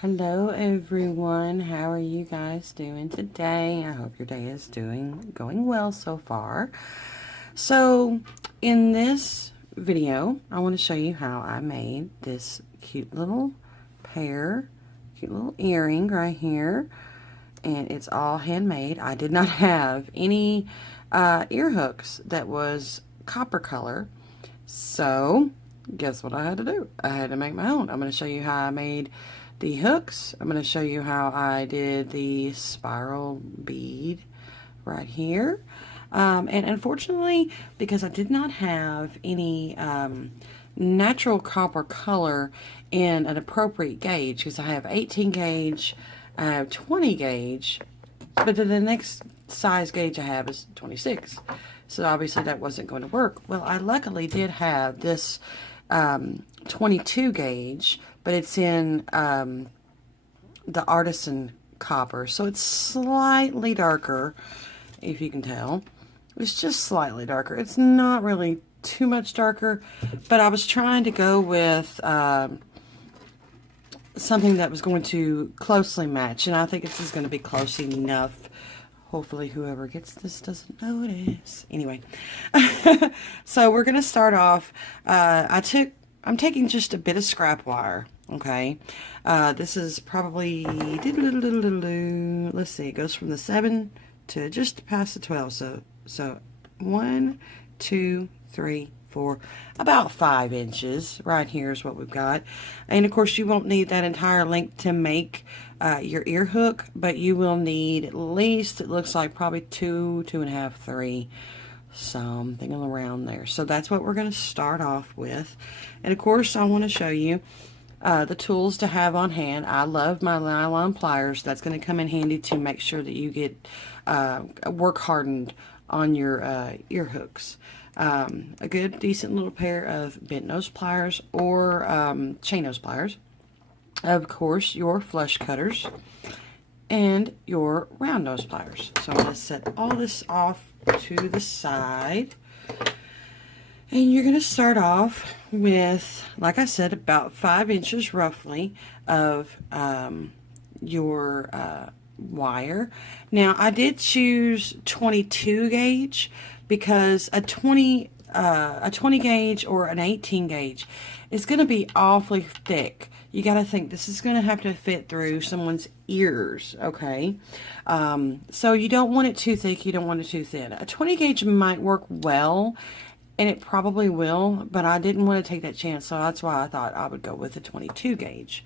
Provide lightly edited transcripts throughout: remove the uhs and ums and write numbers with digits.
Hello everyone, how are you guys doing today? I hope your day is going well so far. So in this video, I want to show you how I made this cute little earring right here, and it's all handmade. I did not have any ear hooks that was copper color, so guess what I had to do? I had to make my own. I'm going to show you how I made the hooks. I'm going to show you how I did the spiral bead right here. And unfortunately, because I did not have any natural copper color in an appropriate gauge, because I have 18 gauge, I have 20 gauge, but then the next size gauge I have is 26. So obviously that wasn't going to work. Well, I luckily did have this 22 gauge, but it's in the artisan copper, so it's slightly darker, if you can tell. It's just slightly darker. It's not really too much darker, but I was trying to go with something that was going to closely match, and I think this is going to be close enough. Hopefully whoever gets this doesn't notice. Anyway, so we're going to start off. I'm taking just a bit of scrap wire, okay? This is probably, let's see, it goes from the 7 to just past the 12. So 1, 2, 3, 4, about 5 inches. Right here is what we've got. And of course, you won't need that entire length to make your ear hook, but you will need at least, it looks like probably 2, 2.5, 3, something around there. So that's what we're going to start off with. And of course, I want to show you the tools to have on hand. I love my nylon pliers. That's going to come in handy to make sure that you get work hardened on your ear hooks. A good decent little pair of bent nose pliers or chain nose pliers. Of course, your flush cutters and your round nose pliers. So I'm going to set all this off to the side. And you're going to start off with, like I said, about 5 inches roughly of your wire. Now, I did choose 22 gauge because a 20 gauge or an 18 gauge is going to be awfully thick. You got to think this is going to have to fit through someone's ears, okay? So you don't want it too thick, you don't want it too thin. A 20 gauge might work well, and it probably will, but I didn't want to take that chance, so that's why I thought I would go with a 22 gauge.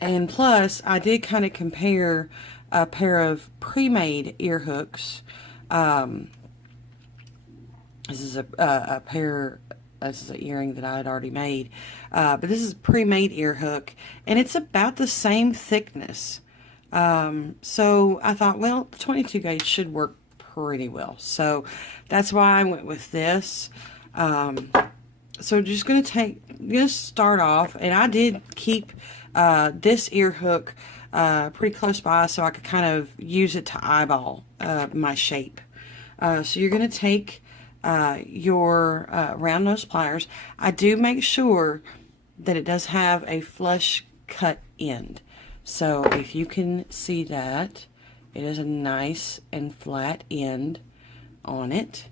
And plus, I did kind of compare a pair of pre-made ear hooks. This is a pair, this is an earring that I had already made, but this is a pre-made ear hook, and it's about the same thickness. So I thought, well, the 22 gauge should work pretty well. So that's why I went with this. So just going to start off, and I did keep this ear hook pretty close by so I could kind of use it to eyeball my shape. So you're going to take your round nose pliers. I do make sure that it does have a flush cut end. So if you can see that, it is a nice and flat end on it.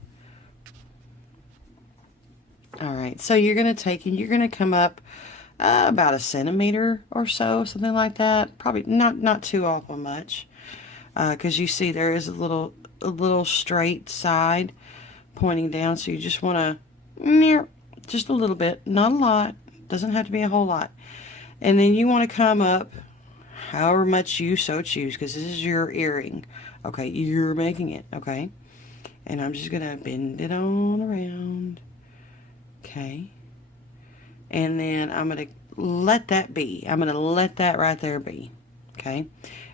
Alright, so you're going to take and you're going to come up about a centimeter or so, something like that. Probably not too awful much, because you see there is a little straight side pointing down, so you just want to just a little bit, not a lot, doesn't have to be a whole lot. And then you want to come up however much you so choose, because this is your earring, okay? You're making it, okay? And I'm just gonna bend it on around, okay? And then I'm gonna let that be. I'm gonna let that right there be, okay?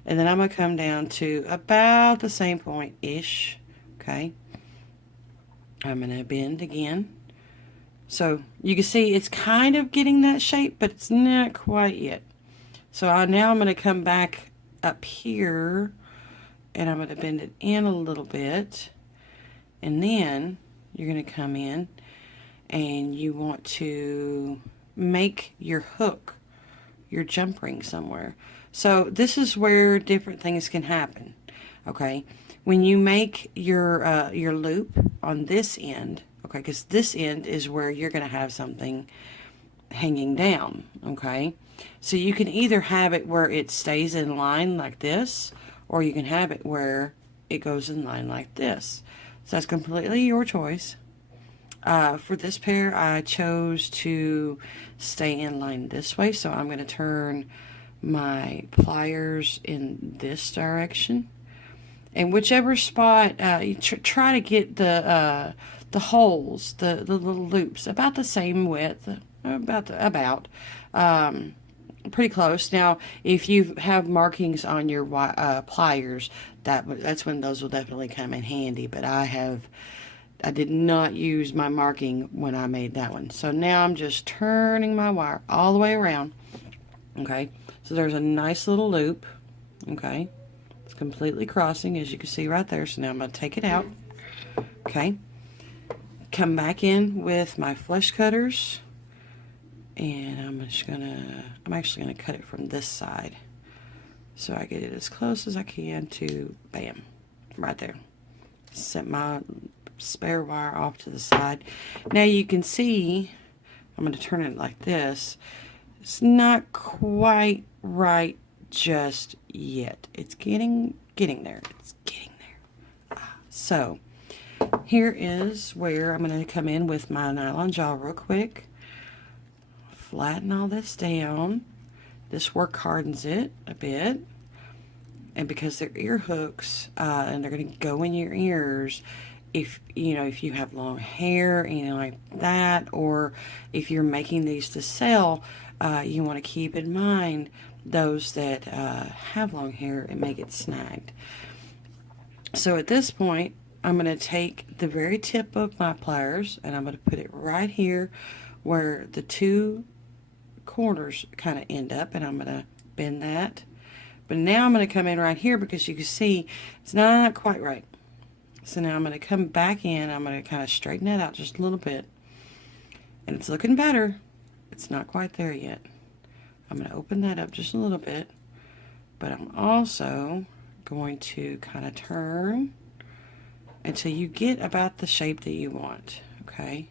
And then I'm gonna come down to about the same point ish, okay? I'm gonna bend again. So you can see it's kind of getting that shape, but it's not quite yet. So now I'm going to come back up here, and I'm going to bend it in a little bit, and then you're going to come in and you want to make your hook your jump ring somewhere. So this is where different things can happen. Okay, when you make your loop on this end, okay, because this end is where you're going to have something hanging down. Okay, so you can either have it where it stays in line like this, or you can have it where it goes in line like this. So that's completely your choice. For this pair, I chose to stay in line this way, so I'm going to turn my pliers in this direction. And whichever spot, you try to get the holes, the little loops, about the same width, pretty close. Now, if you have markings on your pliers, that's when those will definitely come in handy. But I did not use my marking when I made that one. So now I'm just turning my wire all the way around. Okay, so there's a nice little loop. Okay, it's completely crossing, as you can see right there. So now I'm going to take it out. Okay, come back in with my flesh cutters, and I'm actually gonna cut it from this side, so I get it as close as I can to, bam, right there. Set my spare wire off to the side. Now you can see, I'm going to turn it like this. It's not quite right just yet. It's getting there. It's getting there. So here is where I'm going to come in with my nylon jaw real quick. Flatten all this down. This work hardens it a bit. And because they're ear hooks, and they're going to go in your ears, if you have long hair, anything like that, or if you're making these to sell, you want to keep in mind those that have long hair and may get snagged. So at this point, I'm going to take the very tip of my pliers and I'm going to put it right here where the two corners kind of end up, and I'm going to bend that. But now I'm going to come in right here because you can see it's not quite right. So now I'm going to come back in. I'm going to kind of straighten that out just a little bit. And it's looking better. It's not quite there yet. I'm going to open that up just a little bit. But I'm also going to kind of turn until you get about the shape that you want. Okay?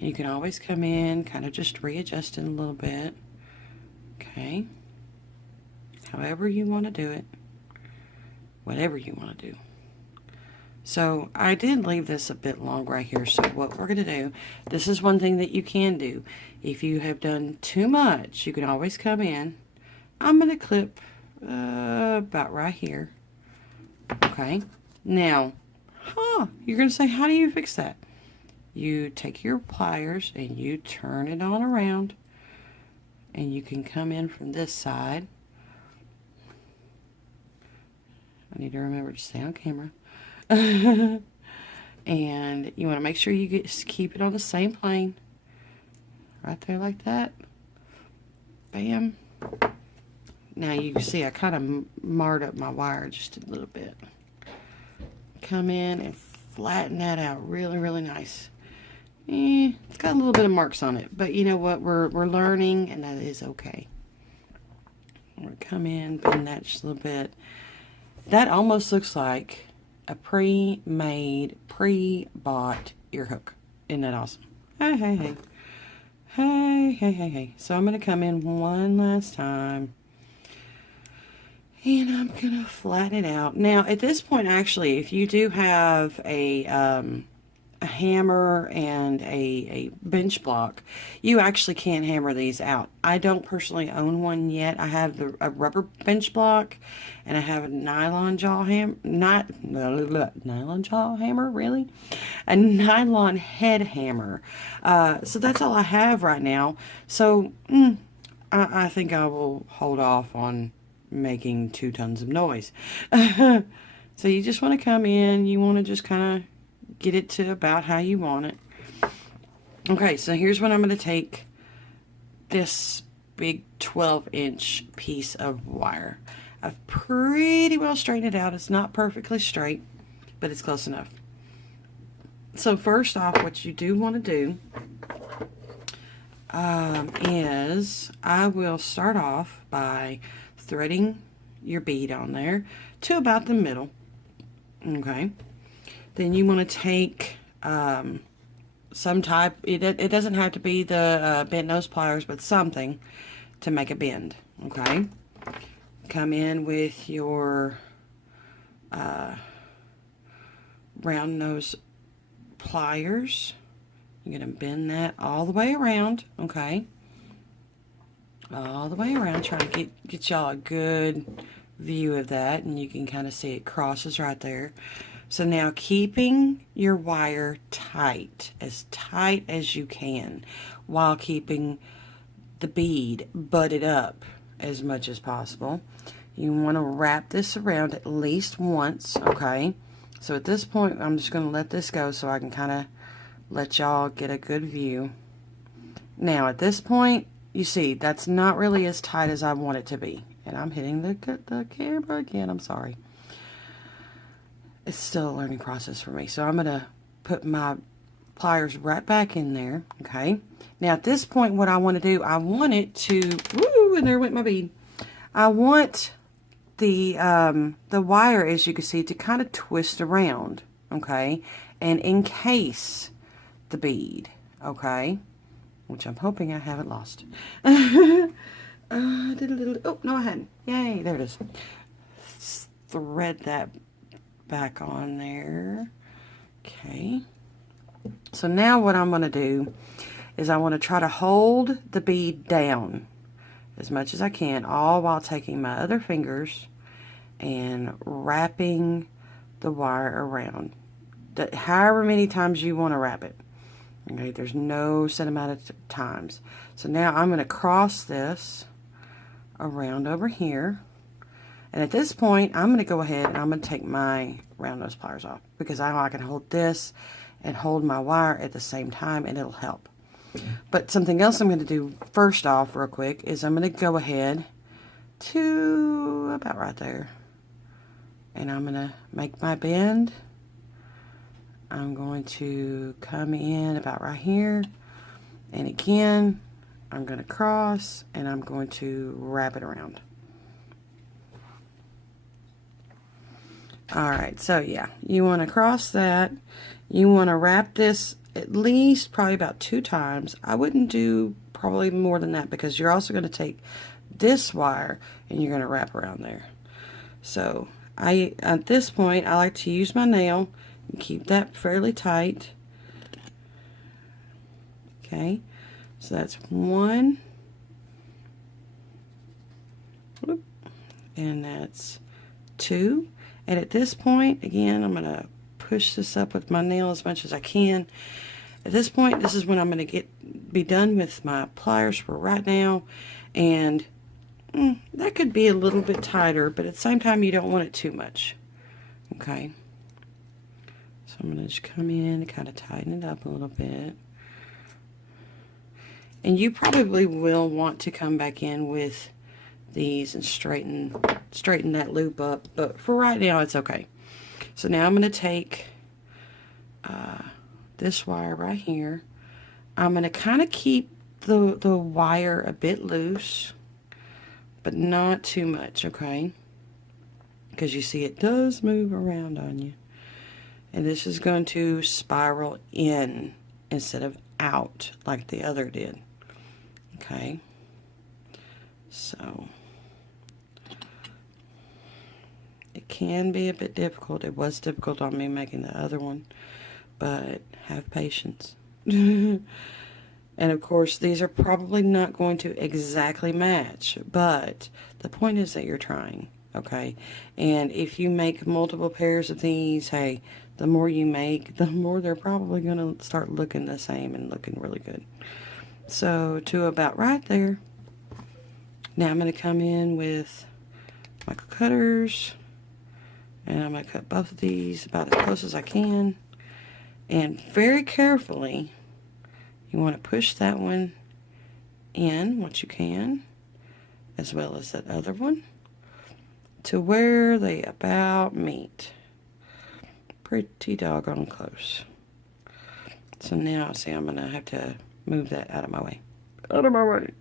And you can always come in, kind of just readjusting a little bit. Okay? However you want to do it. Whatever you want to do. So I did leave this a bit long right here. So what we're going to do, this is one thing that you can do. If you have done too much, you can always come in. I'm going to clip about right here. Okay. Now, you're going to say, how do you fix that? You take your pliers and you turn it on around. And you can come in from this side. I need to remember to stay on camera. And you want to make sure you keep it on the same plane. Right there like that. Bam. Now you can see I kind of marred up my wire just a little bit. Come in and flatten that out really, really nice. It's got a little bit of marks on it, but you know what? We're learning, and that is okay. We're gonna come in, bend that just a little bit. That almost looks like a pre-made, pre-bought ear hook. Isn't that awesome? Hey, hey, hey. Hey, hey, hey, hey. So I'm going to come in one last time. And I'm going to flatten it out. Now, at this point, actually, if you do have a hammer and a bench block, you actually can hammer these out. I don't personally own one yet. I have a rubber bench block, and I have a nylon jaw hammer. Nylon jaw hammer, really? A nylon head hammer. So that's all I have right now. So I think I will hold off on making 2 tons of noise. So you just want to come in. You want to just kind of get it to about how you want it. Okay, so here's what I'm going to take this big 12-inch piece of wire. I've pretty well straightened it out. It's not perfectly straight, but it's close enough. So first off, what you do want to do, is I will start off by threading your bead on there to about the middle. Okay. Then you want to take some type, it doesn't have to be the bent nose pliers, but something to make a bend. Okay. Come in with your round nose pliers. You're going to bend that all the way around, okay? All the way around. Try to get y'all a good view of that, and you can kind of see it crosses right there. So now keeping your wire tight as you can, while keeping the bead butted up as much as possible. You want to wrap this around at least once, okay? So at this point, I'm just going to let this go so I can kind of let y'all get a good view. Now at this point, you see, that's not really as tight as I want it to be. And I'm hitting the camera again, I'm sorry. It's still a learning process for me. So I'm going to put my pliers right back in there, okay? Now at this point, what I want to do, I want it to, woo, and there went my bead. I want the wire, as you can see, to kind of twist around, okay? And encase the bead, okay? Which I'm hoping I haven't lost. Oh, no, I hadn't. Yay, there it is. Let's thread that back on there. Okay. So now what I'm going to do is I want to try to hold the bead down as much as I can, all while taking my other fingers and wrapping the wire around. However many times you want to wrap it. Okay, there's no set amount of times. So now I'm going to cross this around over here. And at this point, I'm going to go ahead and I'm going to take my round nose pliers off, because I can hold this and hold my wire at the same time, and it'll help. But something else I'm going to do first off real quick is I'm going to go ahead to about right there. And I'm going to make my bend. I'm going to come in about right here. And again, I'm going to cross and I'm going to wrap it around. Alright, so yeah, you want to cross that. You want to wrap this at least probably about 2 times. I wouldn't do probably more than that, because you're also going to take this wire and you're going to wrap around there. So at this point, I like to use my nail and keep that fairly tight. Okay, so that's 1. Whoop, and that's 2. And at this point, again, I'm going to push this up with my nail as much as I can. At this point, this is when I'm going to be done with my pliers for right now. And that could be a little bit tighter, but at the same time, you don't want it too much. Okay. So I'm going to just come in and kind of tighten it up a little bit. And you probably will want to come back in with these and straighten that loop up, but for right now it's okay. So now I'm going to take this wire right here. I'm going to kind of keep the wire a bit loose, but not too much, okay? Because you see it does move around on you. And this is going to spiral in instead of out like the other did. Okay? So it can be a bit difficult. It was difficult on me making the other one, but have patience. And of course, these are probably not going to exactly match, but the point is that you're trying, okay? And if you make multiple pairs of these, hey, the more you make, the more they're probably going to start looking the same and looking really good. So to about right there. Now I'm going to come in with my cutters, and I'm going to cut both of these about as close as I can. And very carefully, you want to push that one in what you can, as well as that other one, to where they about meet. Pretty doggone close. So now, see, I'm going to have to move that out of my way. Out of my way.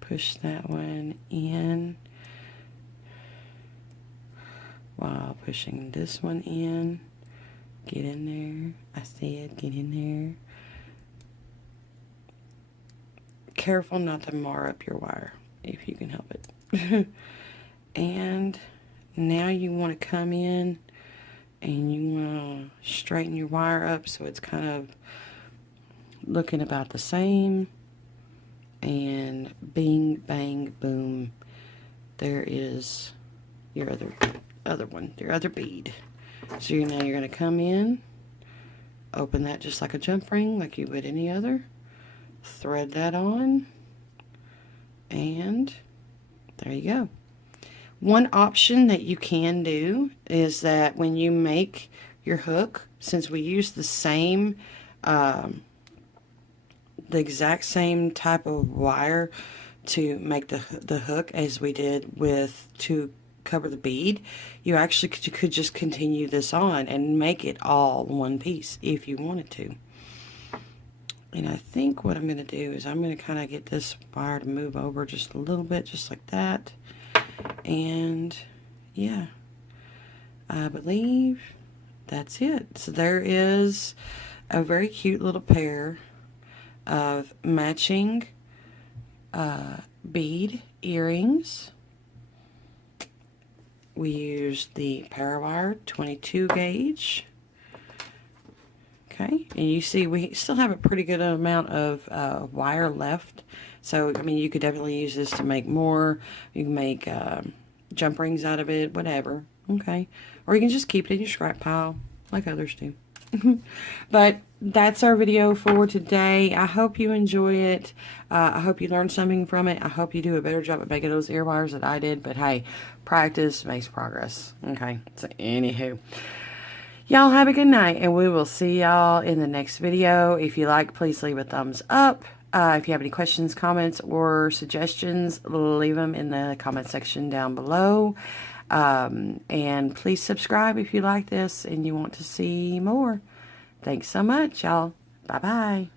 Push that one in while pushing this one in. Get in there. I said get in there. Careful not to mar up your wire if you can help it. And now you want to come in and you want to straighten your wire up so it's kind of looking about the same. And bing, bang, boom. There is your other one, your other bead. So now you're going to come in, open that just like a jump ring, like you would any other. Thread that on, and there you go. One option that you can do is that when you make your hook, since we use the same, the exact same type of wire to make the hook as we did to cover the bead, you actually could just continue this on and make it all one piece if you wanted to. And I think what I'm going to do is I'm going to kind of get this wire to move over just a little bit, just like that. And yeah, I believe that's it. So there is a very cute little pair of matching bead earrings. We used the power wire 22 gauge. Okay, and you see we still have a pretty good amount of wire left. So, I mean, you could definitely use this to make more. You can make jump rings out of it, whatever. Okay, or you can just keep it in your scrap pile like others do. But that's our video for today. I hope you enjoy it. I hope you learned something from it. I hope you do a better job at making those ear wires that I did. But hey, practice makes progress. Okay, so anywho. Y'all have a good night, and we will see y'all in the next video. If you like, please leave a thumbs up. If you have any questions, comments, or suggestions, leave them in the comment section down below. And please subscribe if you like this and you want to see more. Thanks so much, y'all. Bye-bye.